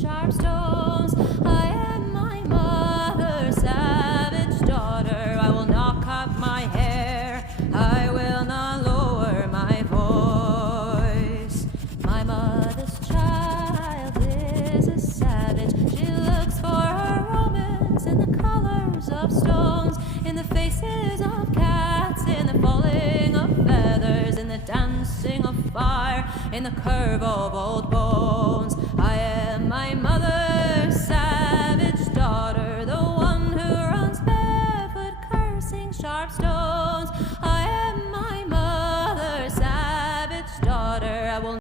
sharp stones. I am my mother's savage daughter. I will not cut my hair, I will not lower my voice. My mother's child is a savage. She looks for her romance in the colors of stones, in the faces of cats, in the falling of feathers, in the dancing of fire, in the curve of old bones.